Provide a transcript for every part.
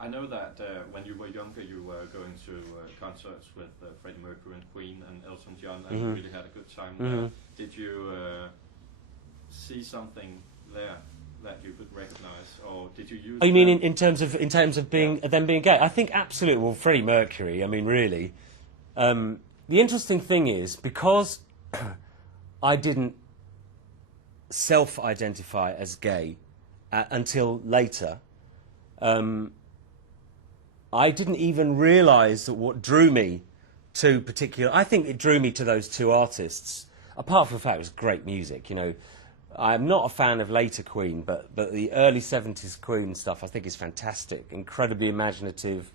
I know that when you were younger, you were going to concerts with Freddie Mercury and Queen and Elton John, and you really had a good time there. Did you see something there that you could recognise, or did you use? Oh, you mean in terms of being them being gay? I think absolutely. Well, Freddie Mercury. I mean, really. The interesting thing is because I didn't self-identify as gay until later. I didn't even realise that what drew me to particular. I think it drew me to those two artists. Apart from the fact it was great music, you know. I'm not a fan of later Queen, but the early 70s Queen stuff I think is fantastic, incredibly imaginative,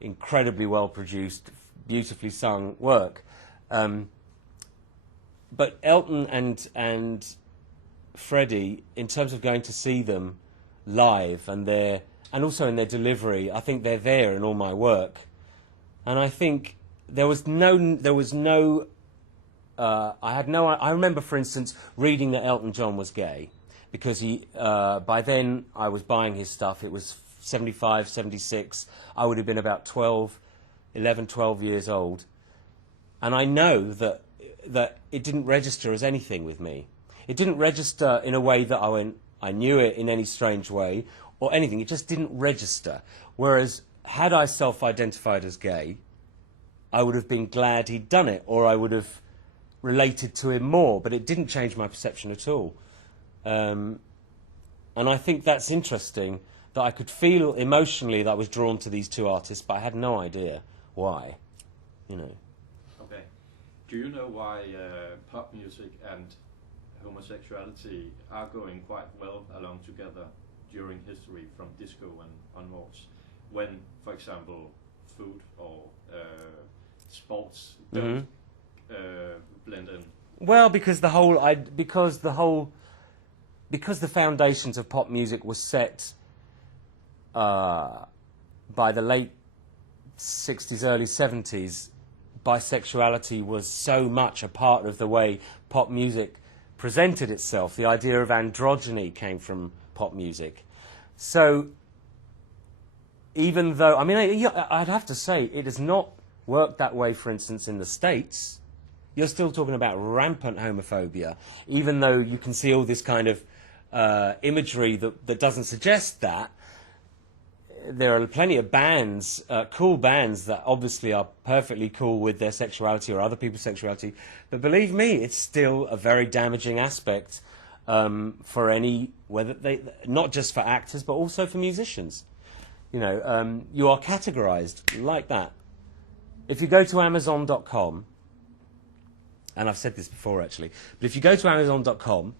incredibly well produced, beautifully sung work. But Elton and Freddie, in terms of going to see them live and also in their delivery, I think they're there in all my work. And I think I remember, for instance, reading that Elton John was gay, because by then I was buying his stuff. It was 75, 76. I would have been about 11, 12 years old. And I know that it didn't register as anything with me. It didn't register in a way that I knew it in any strange way or anything. It just didn't register. Whereas, had I self-identified as gay, I would have been glad he'd done it, or I would have related to him more, but it didn't change my perception at all. And I think that's interesting, that I could feel emotionally that I was drawn to these two artists, but I had no idea why, you know. Okay. Do you know why pop music and homosexuality are going quite well along together during history, from disco and onwards, when, for example, food or sports don't blend in? Well, because the foundations of pop music was set by the late 60s, early 70s, bisexuality was so much a part of the way pop music presented itself. The idea of androgyny came from pop music. So even though, I mean, I'd have to say, it has not worked that way, for instance, in the States. You're still talking about rampant homophobia, even though you can see all this kind of imagery that doesn't suggest that. There are plenty of bands, cool bands, that obviously are perfectly cool with their sexuality or other people's sexuality. But believe me, it's still a very damaging aspect for not just for actors, but also for musicians. You know, you are categorized like that. If you go to Amazon.com, and I've said this before actually, but if you go to Amazon.com,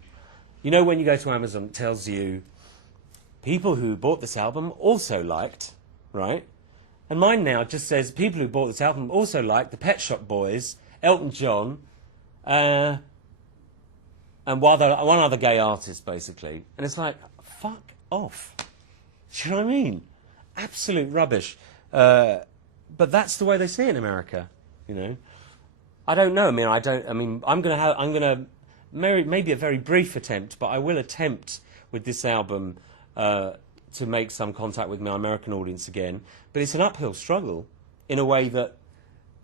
you know, when you go to Amazon, it tells you people who bought this album also liked, right? And mine now just says people who bought this album also liked the Pet Shop Boys, Elton John, and one other gay artist, basically. And it's like, fuck off. Do you know what I mean? Absolute rubbish. But that's the way they see it in America, you know. I don't know. I'm gonna maybe a very brief attempt, but I will attempt with this album to make some contact with my American audience again. But it's an uphill struggle in a way that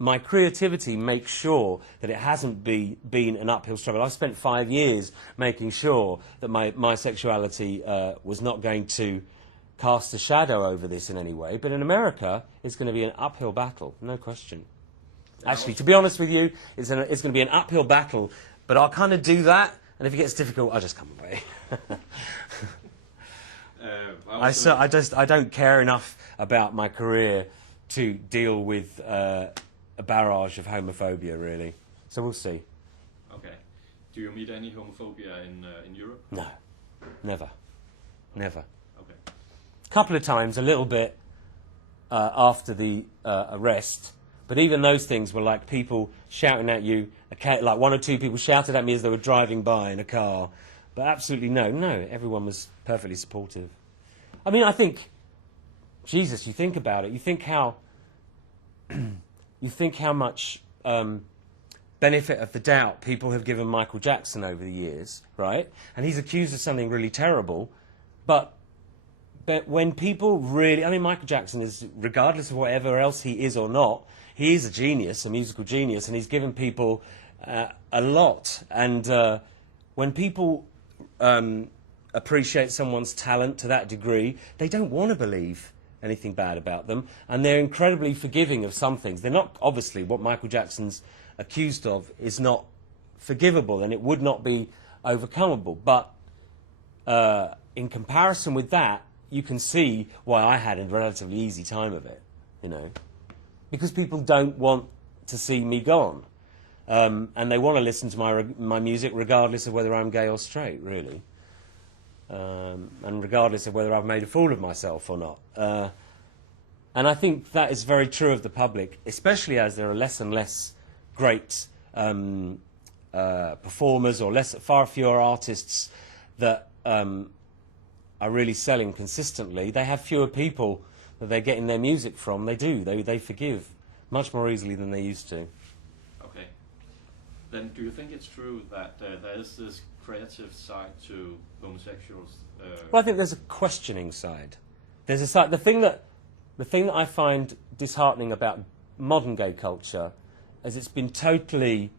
my creativity makes sure that it hasn't been an uphill struggle. I spent 5 years making sure that my sexuality was not going to cast a shadow over this in any way. But in America, it's going to be an uphill battle, no question. Actually, to be honest with you, it's going to be an uphill battle, but I'll kind of do that, and if it gets difficult, I'll just come away. I don't care enough about my career to deal with a barrage of homophobia, really. So we'll see. Okay. Do you meet any homophobia in Europe? No, never. Okay. A couple of times, a little bit after the arrest, but even those things were like people shouting at you, like one or two people shouted at me as they were driving by in a car. But absolutely no, everyone was perfectly supportive. I mean, I think, Jesus, you think about it, you think how much benefit of the doubt people have given Michael Jackson over the years, right? And he's accused of something really terrible, but But when people really, I mean, Michael Jackson is, regardless of whatever else he is or not, he is a genius, a musical genius, and he's given people a lot. And when people appreciate someone's talent to that degree, they don't want to believe anything bad about them, and they're incredibly forgiving of some things. They're not, obviously, what Michael Jackson's accused of is not forgivable, and it would not be overcomable. But in comparison with that, you can see why I had a relatively easy time of it, you know, because people don't want to see me gone, and they want to listen to my music regardless of whether I'm gay or straight, really. And regardless of whether I've made a fool of myself or not. And I think that is very true of the public, especially as there are less and less great performers or far fewer artists that are really selling consistently. They have fewer people that they're getting their music from. They do. They forgive much more easily than they used to. Okay. Then do you think it's true that there is this creative side to homosexuals? Well, I think there's a questioning side. There's a side. The thing that I find disheartening about modern gay culture is it's been totally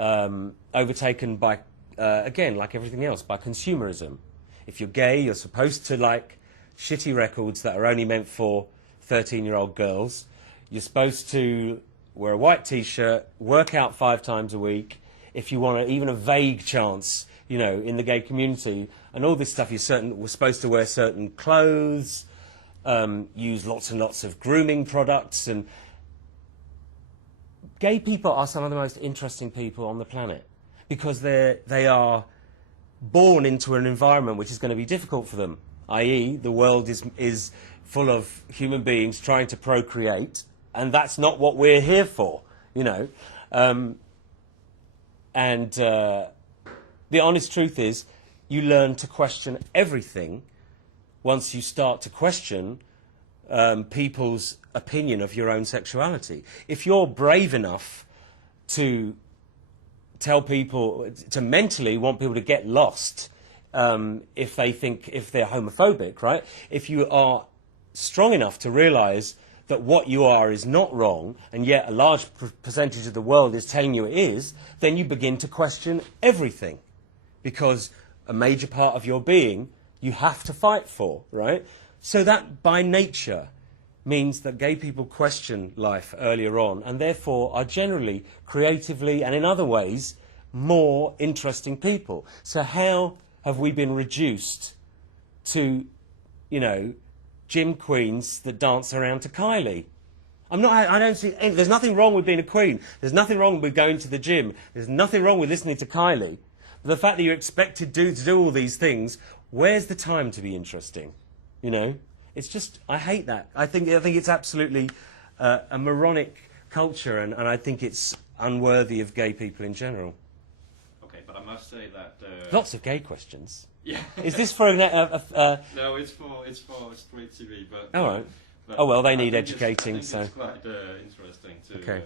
overtaken by, again, like everything else, by consumerism. If you're gay, you're supposed to like shitty records that are only meant for 13-year-old girls. You're supposed to wear a white T-shirt, work out 5 times a week. If you want even a vague chance, you know, in the gay community, and all this stuff, we're supposed to wear certain clothes, use lots and lots of grooming products, and gay people are some of the most interesting people on the planet because they are born into an environment which is going to be difficult for them, i.e. the world is full of human beings trying to procreate, and that's not what we're here for, you know. And the honest truth is, you learn to question everything once you start to question people's opinion of your own sexuality. If you're brave enough to tell people, to mentally want people to get lost if they're homophobic, right? If you are strong enough to realise that what you are is not wrong, and yet a large percentage of the world is telling you it is, then you begin to question everything. Because a major part of your being you have to fight for, right? So that, by nature, means that gay people question life earlier on, and therefore are generally, creatively, and in other ways, more interesting people. So how have we been reduced to, you know, gym queens that dance around to Kylie? I don't see. There's nothing wrong with being a queen. There's nothing wrong with going to the gym. There's nothing wrong with listening to Kylie. But the fact that you're expected to do all these things, where's the time to be interesting? You know, it's just, I hate that. I think it's absolutely a moronic culture, and I think it's unworthy of gay people in general. Okay, but I must say that lots of gay questions. Yeah. Is this for No, it's for straight TV, but. All right. But oh well, they need I educating. think so it's quite interesting to. Okay.